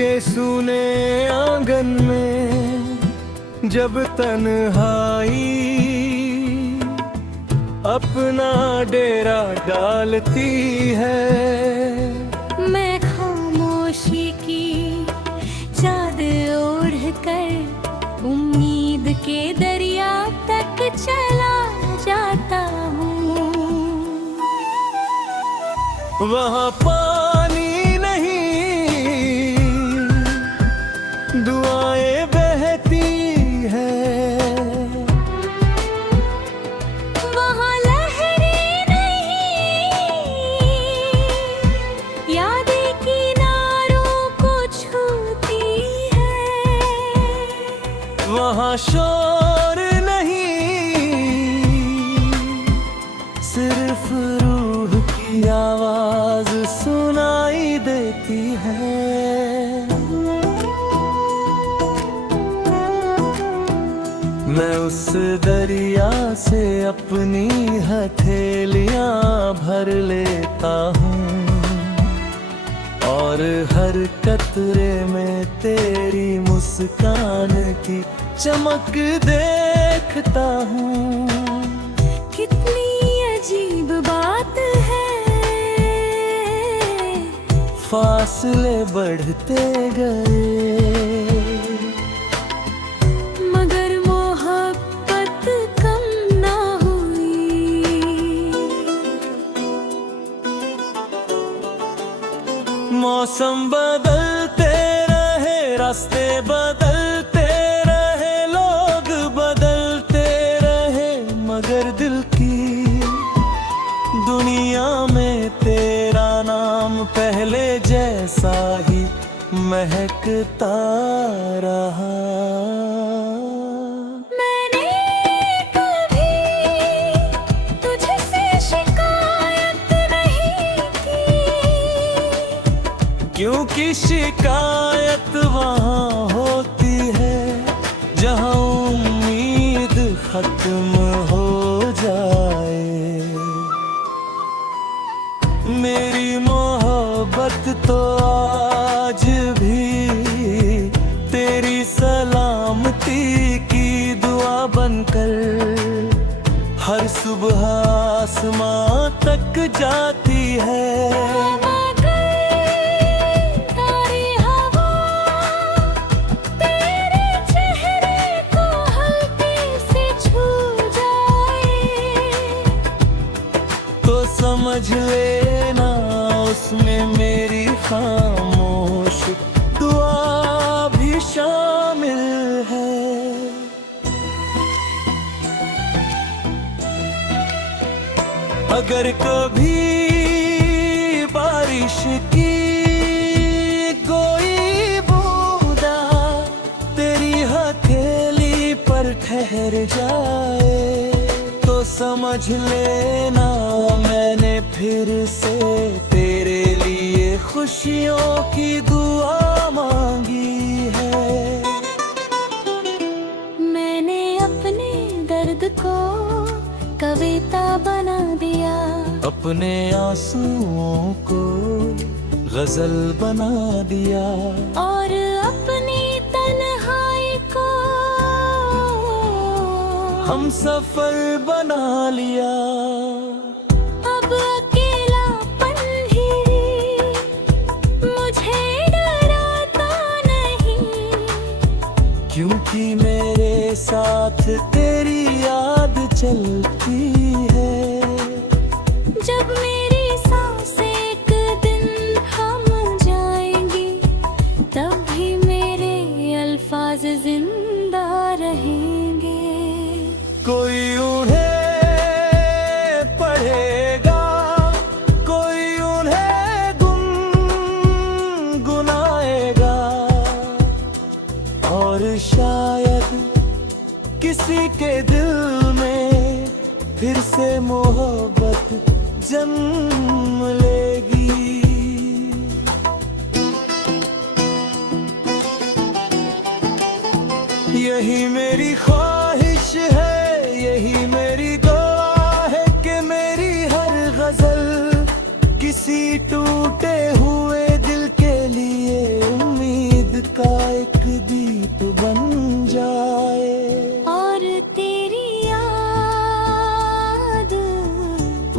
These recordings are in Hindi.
के सूने आंगन में जब तन्हाई अपना डेरा डालती है, मैं खामोशी की चादर ओढ़ कर उम्मीद के दरिया तक चला जाता हूँ। वहाँ पानी नहीं, दुआएं बहती हैं। वहाँ लहरें नहीं, यादें किनारों को छूती है। वहाँ शोर नहीं, सिर्फ रूह की आवाज सुनाई देती है। मैं उस दरिया से अपनी हथेलियां भर लेता हूँ और हर कतरे में तेरी मुस्कान की चमक देखता हूँ। कितनी अजीब बात है, फासले बढ़ते गए मगर मोहब्बत कम ना हुई। मौसम बदलते रहे, रास्ते बदलते रहे, लोग बदलते रहे, मगर दिल की दुनिया में तेरा नाम पहले जैसा ही महकता रहा। मैंने कभी तुझसे शिकायत नहीं की, क्योंकि शिकायत वहाँ होती है जहाँ उम्मीद खत्म हो जाए। मेरी मोहब्बत तो आज भी तेरी सलामती की दुआ बनकर हर सुबह आसमां तक जाती है। समझ लेना उसमें मेरी खामोश दुआ भी शामिल है। अगर कभी बारिश की कोई बूंदा तेरी हथेली पर ठहर जाए तो समझ लेना मैंने फिर से तेरे लिए खुशियों की दुआ मांगी है। मैंने अपने दर्द को कविता बना दिया, अपने आंसुओं को गजल बना दिया और अपनी तन्हाई को हम सफर बना लिया। अब अकेलापन ही मुझे डराता नहीं, क्योंकि मेरे साथ तेरी याद चलती है। जब मेरी सांसें एक दिन थम जाएंगी तब भी मेरे अल्फाज जिंदा रहेंगे। कोई उन्हें पढ़ेगा, कोई उन्हें गुनगुनाएगा और शायद किसी के दिल में फिर से मोहब्बत जन्म लेगी। यही मेरी ख्वाहिश है, यही मेरी दुआ है कि मेरी हर गजल किसी टूटे हुए दिल के लिए उम्मीद एक दीप बन जाए, और तेरी याद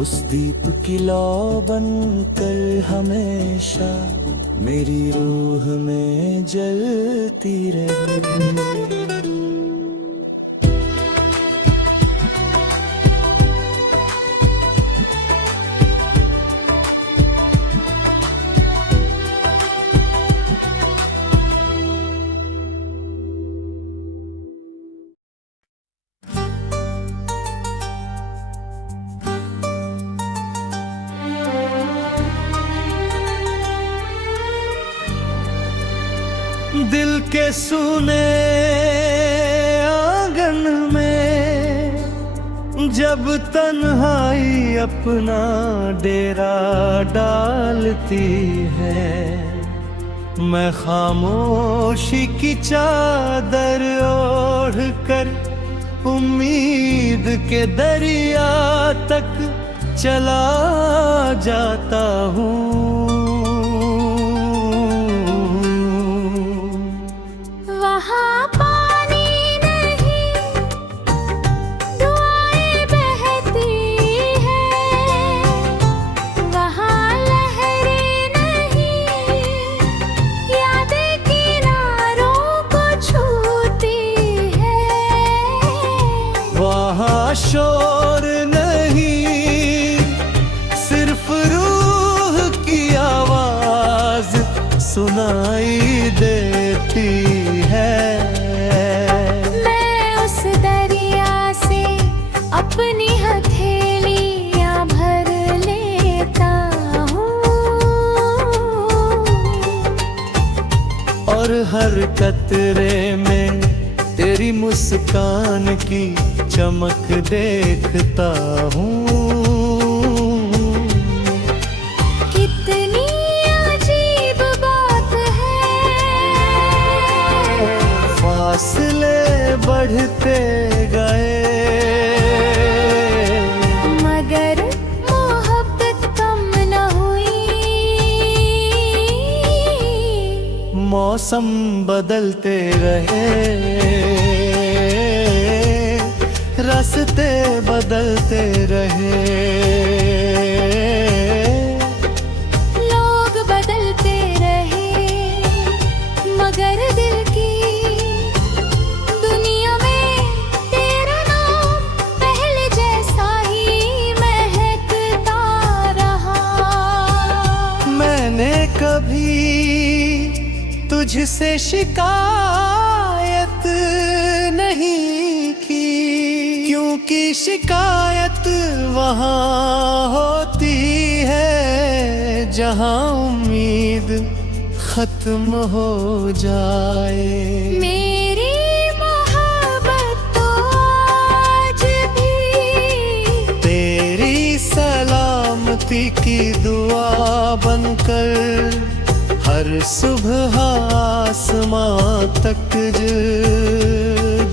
उस दीप की लौ बन कर हमेशा मेरी रूह में जलती रहे। दिल के सुने आंगन में जब तन्हाई अपना डेरा डालती है, मैं खामोशी की चादर ओढ़ कर उम्मीद के दरिया तक चला जाता हूँ। शोर नहीं, सिर्फ रूह की आवाज सुनाई देती है। मैं उस दरिया से अपनी हथेलियां भर लेता हूँ, और हर कतरे में तेरी मुस्कान की चमक देखता हूँ। कितनी अजीब बात है, फासले बढ़ते गए मगर मोहब्बत कम न हुई। मौसम बदलते रहे, रास्ते बदलते रहे, लोग बदलते रहे, मगर दिल की दुनिया में तेरा नाम पहले जैसा ही महकता रहा। मैंने कभी तुझसे शिकायत नहीं की, क्योंकि शिकायत वहाँ होती है जहाँ उम्मीद खत्म हो जाए। मेरी मोहब्बत तो आज भी तेरी सलामती की दुआ बनकर हर सुबह आसमां तक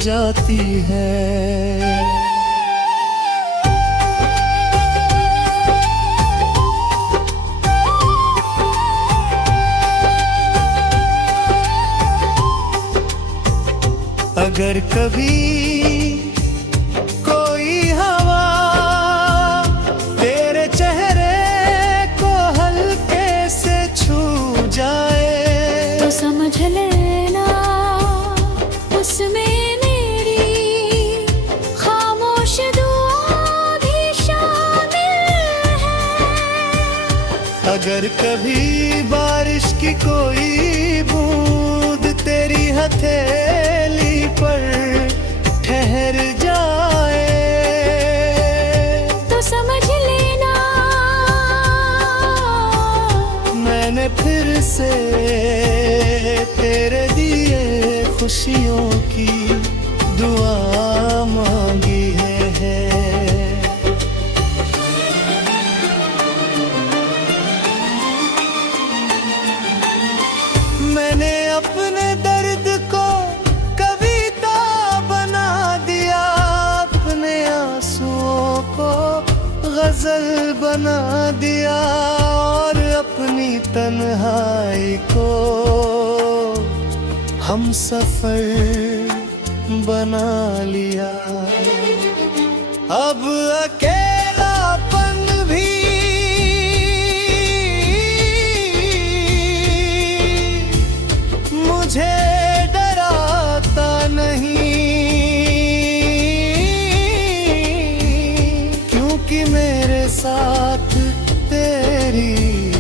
जाती है। अगर कभी कोई हवा तेरे चेहरे को हल्के से छू जाए, तो समझ लेना उसमें मेरी खामोश दुआ भी शामिल है। अगर कभी बारिश की कोई बूंद तेरी हथेली पर ठहर जाए, तो समझ लेना मैंने फिर से तेरे दिए खुशियों की दुआ मांगी है। मैंने अपने दर्द को कविता बना दिया, अपने आंसुओं को गजल बना दिया, और अपनी तन्हाई को हम हम सफर बना लिया। अब अकेलापन भी मुझे डराता नहीं, क्योंकि मेरे साथ तेरी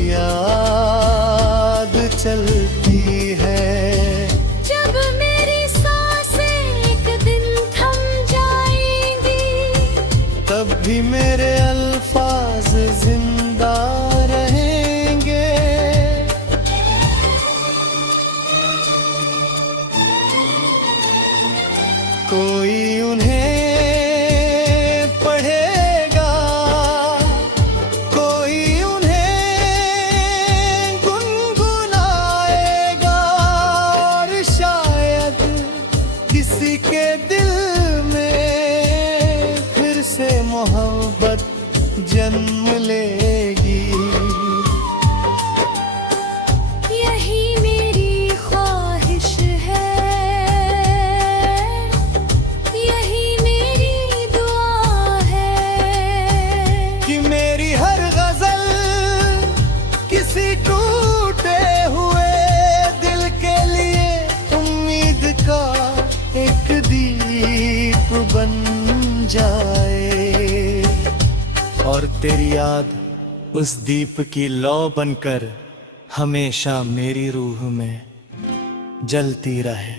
याद चलती है। जब मेरी सांसें एक दिन थम जाएंगी, तब भी मेरे अल्फाज जिंदा रहेंगे। कोई उन्हें पढ़ेगा, कोई उन्हें गुनगुनाएगा, और शायद किसी के दिल में फिर से मोहब्बत जन्म लेगी। यही मेरी ख्वाहिश है, यही मेरी दुआ है, कि मेरी हर गजल किसी टूटे हुए दिल के लिए उम्मीद का एक दीप बन जाए, और तेरी याद उस दीप की लौ बनकर हमेशा मेरी रूह में जलती रहे।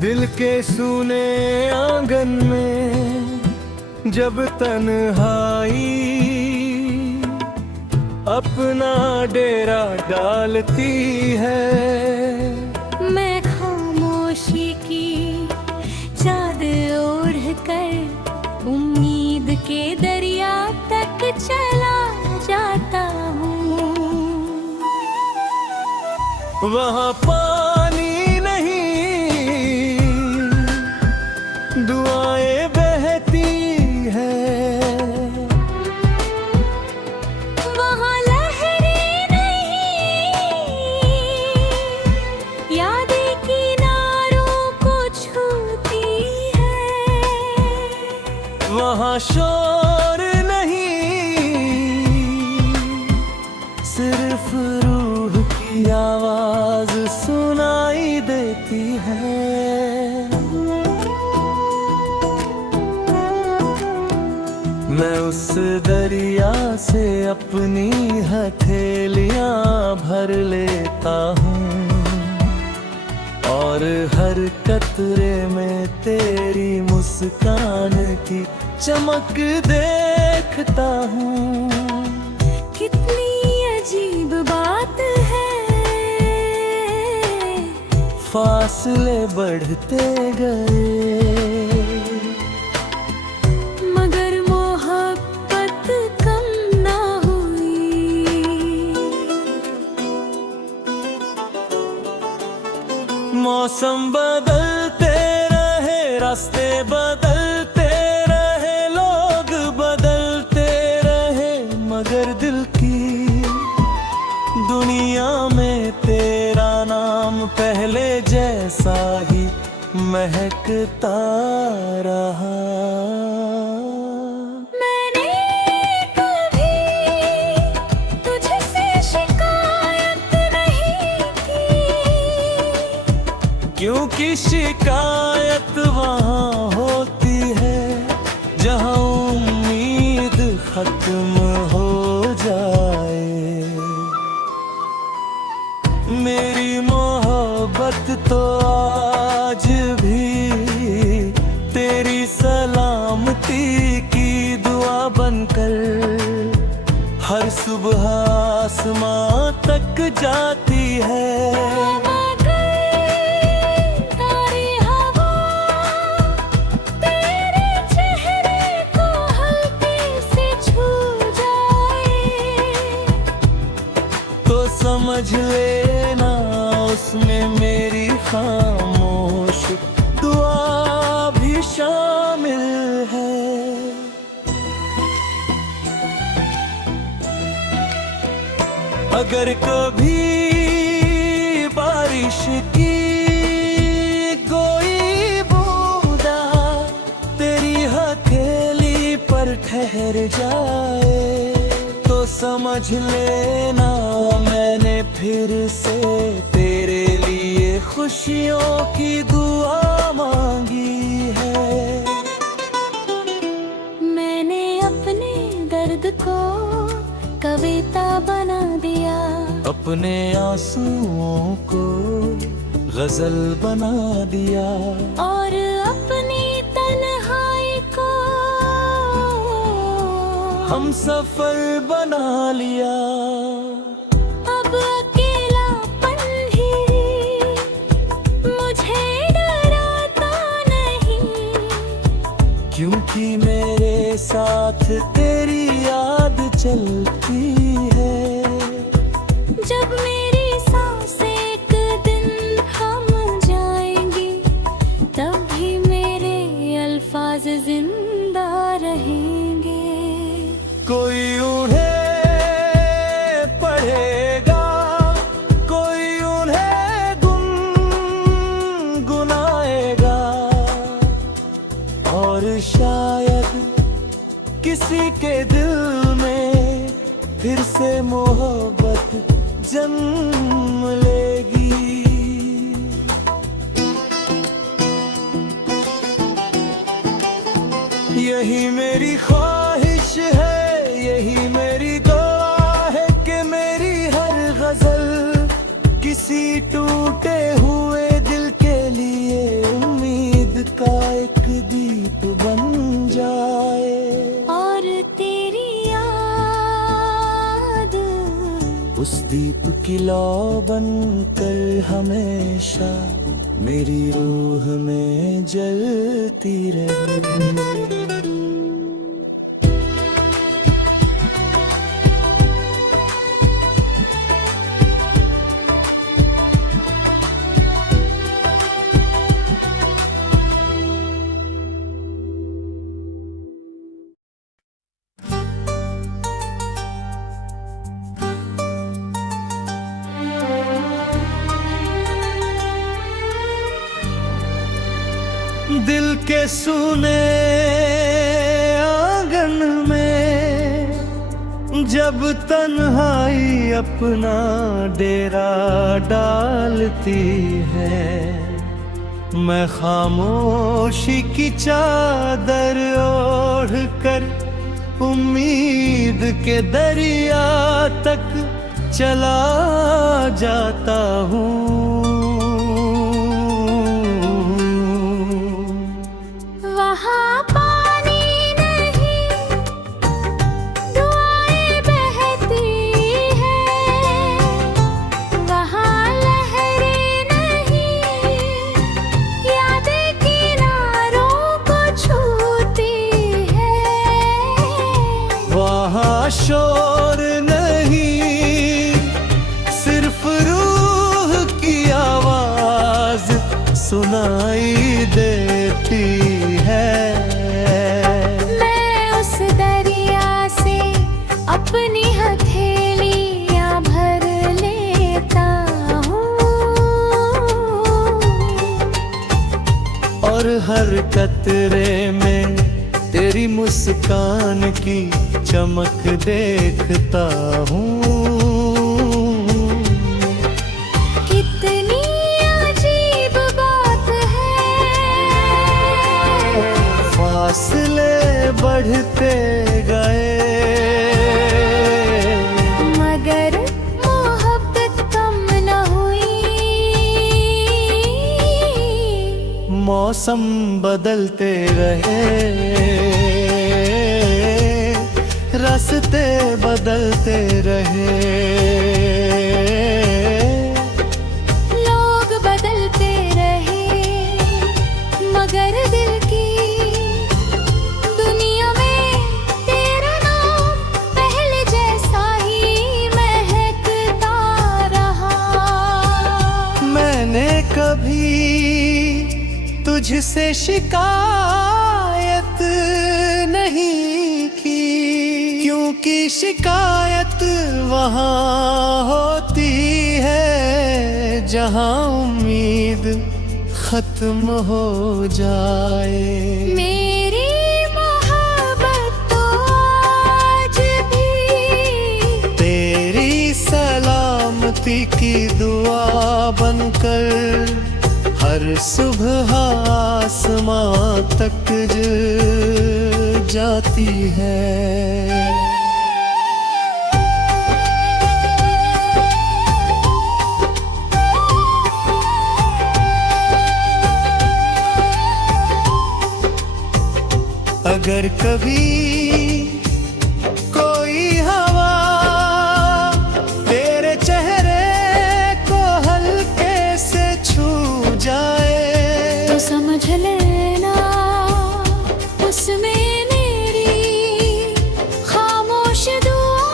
दिल के सूने आंगन में जब तन्हाई अपना डेरा डालती है, मैं खामोशी की चादर ओढ़ कर उम्मीद के दरिया तक चला जाता हूँ। वहाँ पानी नहीं, दुआएं बहती हैं, वहाँ लहरें नहीं, यादें किनारों को छूती है, वहाँ शोर नहीं, सिर्फ रूह की आवाज सुनाई देती है। मैं उस दरिया से अपनी हथेलियां भर लेता हूँ, और हर कतरे में तेरी मुस्कान की चमक देखता हूँ। कितनी अजीब बात है, फासले बढ़ते गए, मगर मोहब्बत कम ना हुई। मौसम बदलते रहे, रास्ते बदलते रहे, लोग बदलते रहे, मगर दिल की दुनिया में तेरा नाम पहले जैसा ही महकता रहा। मैंने कभी तुझसे शिकायत नहीं की, क्योंकि शिकायत वहाँ होती है जहाँ उम्मीद खत्म हो जाए। मेरी मोहब्बत तो आज भी तेरी सलामती की दुआ बनकर हर सुबह आसमां तक जाती है। समझ ले लेना, उसमें मेरी खामोश दुआ भी शामिल है। अगर कभी बारिश की कोई बूंदा तेरी हथेली पर ठहर जाए, तो समझ लेना मैंने फिर से तेरे लिए खुशियों की दुआ मांगी है। मैंने अपने दर्द को कविता बना दिया, अपने आंसुओं को गजल बना दिया, और अपनी तन्हाई को हम सफर बना लिया। अब अकेलापन भी मुझे डराता नहीं, क्योंकि मेरे साथ तेरी याद चलती है। जब मेरी सांसें एक दिन थम जाएंगी, तब भी मेरे अल्फाज जिंदा रहेंगे। कोई उन्हें पढ़ेगा, कोई उन्हें गुनगुनाएगा, और शायद किसी के दिल में फिर से मोहब्बत जन्म लेगी। यही मेरी ख्वाहिश है, यही मेरी दुआ है कि मेरी हर गजल किसी टूटे हुए दिल के लिए उम्मीद का एक दीप बन जाए। और तेरी याद उस दीप की लौ बनकर हमेशा मेरी रूह में जलती रहे। दिल के सुने आंगन में जब तन्हाई अपना डेरा डालती है, मैं खामोशी की चादर ओढ़ कर उम्मीद के दरिया तक चला जाता हूँ। वहाँ पानी नहीं, दुआएं बहती हैं, वहाँ लहरें नहीं, यादें किनारों को छूती हैं। वहाँ शोर नहीं, सिर्फ रूह की आवाज सुनाई देती है। मैं उस दरिया से अपनी हथेलियाँ भर लेता हूँ, और हर कतरे में तेरी मुस्कान की चमक देखता हूँ। कितनी अजीब बात है, फासले बढ़ते गए, मगर मोहब्बत कम न हुई। मौसम बदलते रहे, रास्ते बदलते रहे, लोग बदलते रहे, मगर दिल की दुनिया में तेरा नाम पहले जैसा ही महकता रहा। कभी तुझसे शिकायत नहीं की, क्योंकि शिकायत वहाँ होती है जहाँ उम्मीद खत्म हो जाए। मेरी मोहब्बत तो आज भी तेरी सलामती की दुआ बनकर हर सुबह आसमां तक जाती है। अगर कभी कोई हवा तेरे चेहरे को हल्के से छू जाए तो समझ लेना उसमें मेरी खामोश दुआ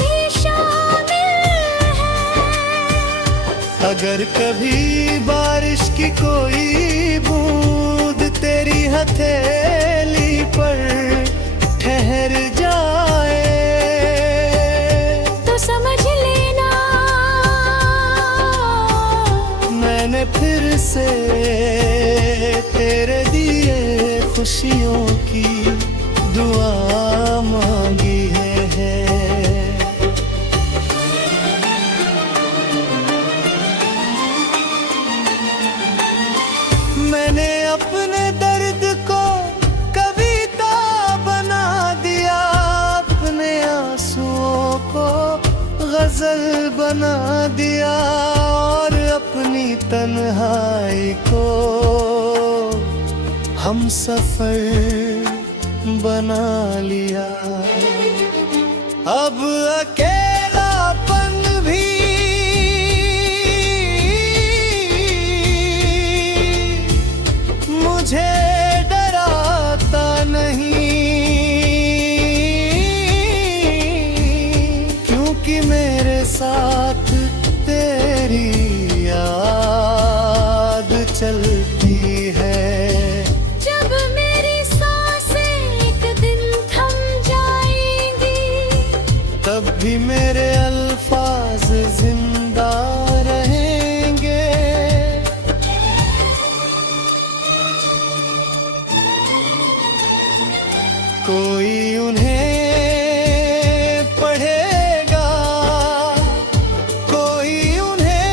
भी शामिल है। अगर कभी बारिश की कोई बूंद तेरी हथेली पर ठहर जाए तो समझ लेना मैंने फिर से तेरे दिए खुशियों की दुआ मांगी है। मैंने अपने दर्द को कविता बना दिया, अपने आंसुओं को गजल बना दिया और अपनी तन्हाई को हम सफर बना लिया। अब अकेलापन भी मुझे डराता नहीं, क्योंकि मेरे साथ तेरी याद चलती है। जब मेरी सांसें एक दिन थम जाएंगी तब भी मेरे अल्फाज जिंदा रहेंगे। कोई उन्हें पढ़ेगा, कोई उन्हें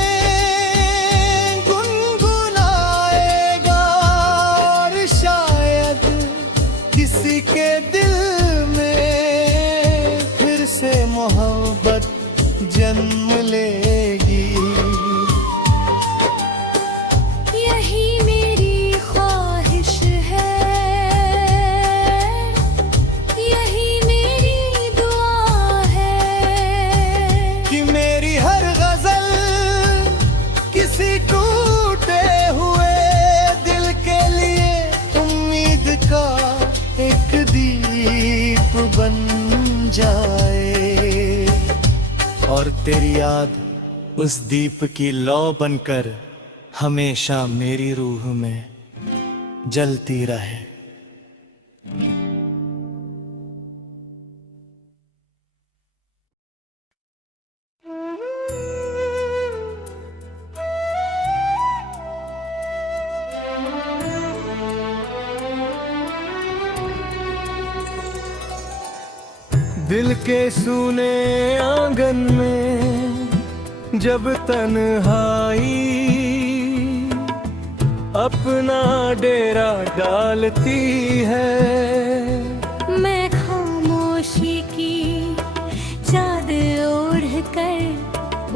गुनगुनाएगा और शायद किसी के दिल में फिर से मोहब्बत जन्म लेगी। यही मेरी ख्वाहिश है, यही मेरी दुआ है कि मेरी हर गजल किसी टूटे हुए दिल के लिए उम्मीद का एक दीप बन जाए और तेरी याद उस दीप की लौ बनकर हमेशा मेरी रूह में जलती रहे। दिल के सूने आंगन में जब तन्हाई अपना डेरा डालती है, मैं खामोशी की चादर ओढ़ कर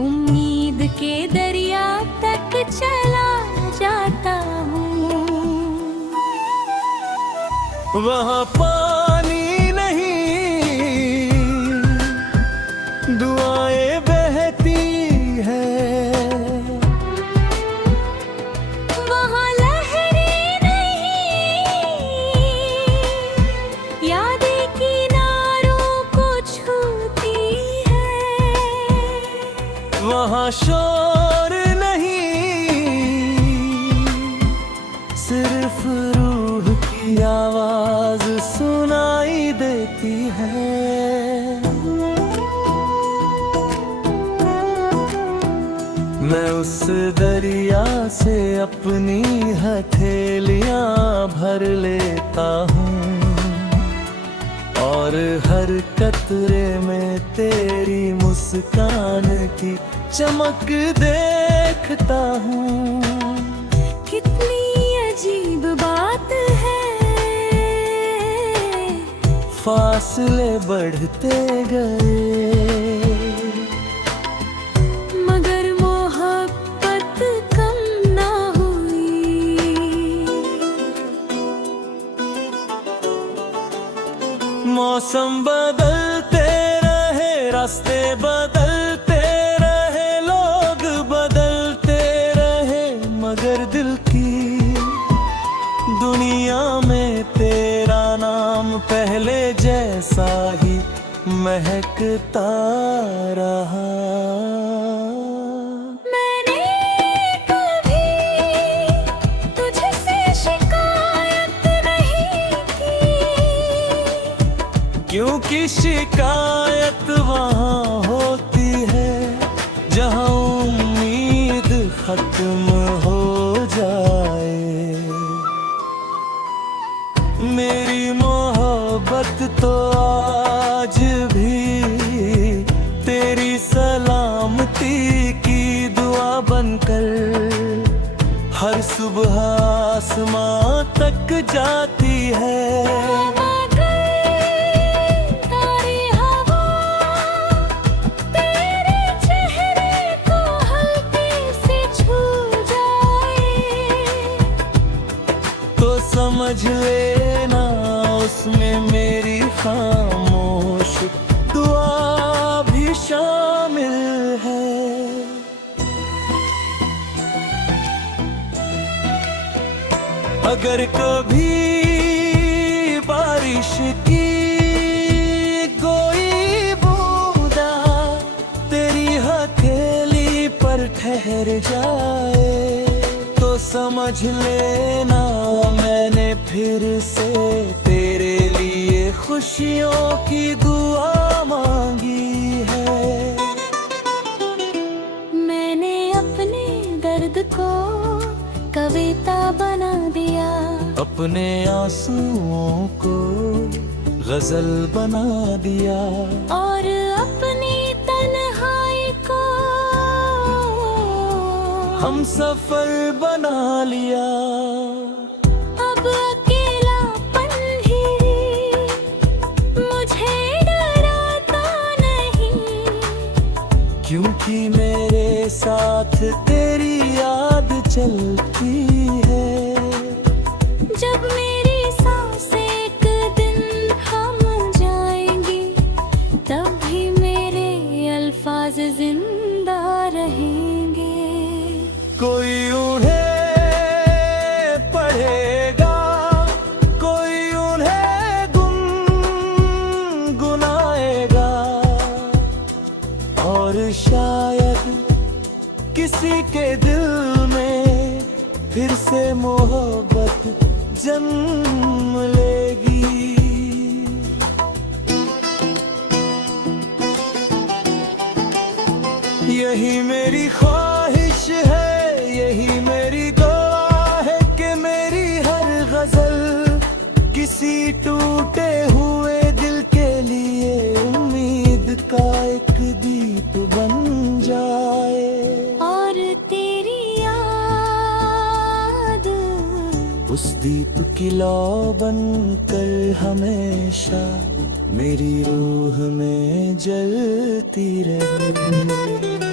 उम्मीद के दरिया तक चला जाता हूँ। वहाँ पानी नहीं दुआएं बहती हैं, वहाँ लहरें नहीं यादें किनारों को छूती है, वहाँ शोर नहीं उस दरिया से अपनी हथेलियां भर लेता हूँ और हर कतरे में तेरी मुस्कान की चमक देखता हूँ। कितनी अजीब बात है, फासले बढ़ते गए मगर मोहब्बत कम ना हुई। मौसम बदलते रहे, रास्ते बदलते रहे, लोग बदलते रहे, मगर दिल की दुनिया में तेरा नाम पहले जैसा ही महकता रहा। मैंने कभी तुझसे शिकायत नहीं की, क्योंकि शिकायत वहाँ होती है जहाँ उम्मीद खत्म हो जाए। मेरी मोहब्बत तो आज भी तेरी सलामती की दुआ बनकर हर सुबह आसमां तक जाती है। मगर तारी हवा तेरे चेहरे को हल्के से छू जाए तो समझ लेना उसमें मेरी खामोश दुआ भी शामिल है। अगर कभी बारिश की कोई बूंदा तेरी हथेली पर ठहर जाए तो समझ लेना मैंने फिर से तेरे लिए खुशियों की दुआ मांगी है। मैंने अपने दर्द को कविता बना दिया, अपने आंसुओं को गजल बना दिया और अपनी तन्हाई को हम सफर बना लिया। अब अकेलापन ही मुझे डराता नहीं, क्योंकि मेरे साथ तेरी याद चलती है। जब मेरी सांसें एक दिन थम जाएंगी तब भी मेरे अल्फाज जिंदा रहेंगे। कोई उन्हें पढ़ेगा, कोई उन्हें गुनगुनाएगा और शायद किसी के दिल में फिर से मोहब्बत जन्म लेगी। यही मेरी ख्वाहिश है, यही मेरी दुआ है कि मेरी हर गजल किसी टूटे हुए दिल के लिए उम्मीद का एक दीप बन जाए। और तेरी याद उस दीप की लौ बनकर हमेशा मेरी रूह में जलती रहे।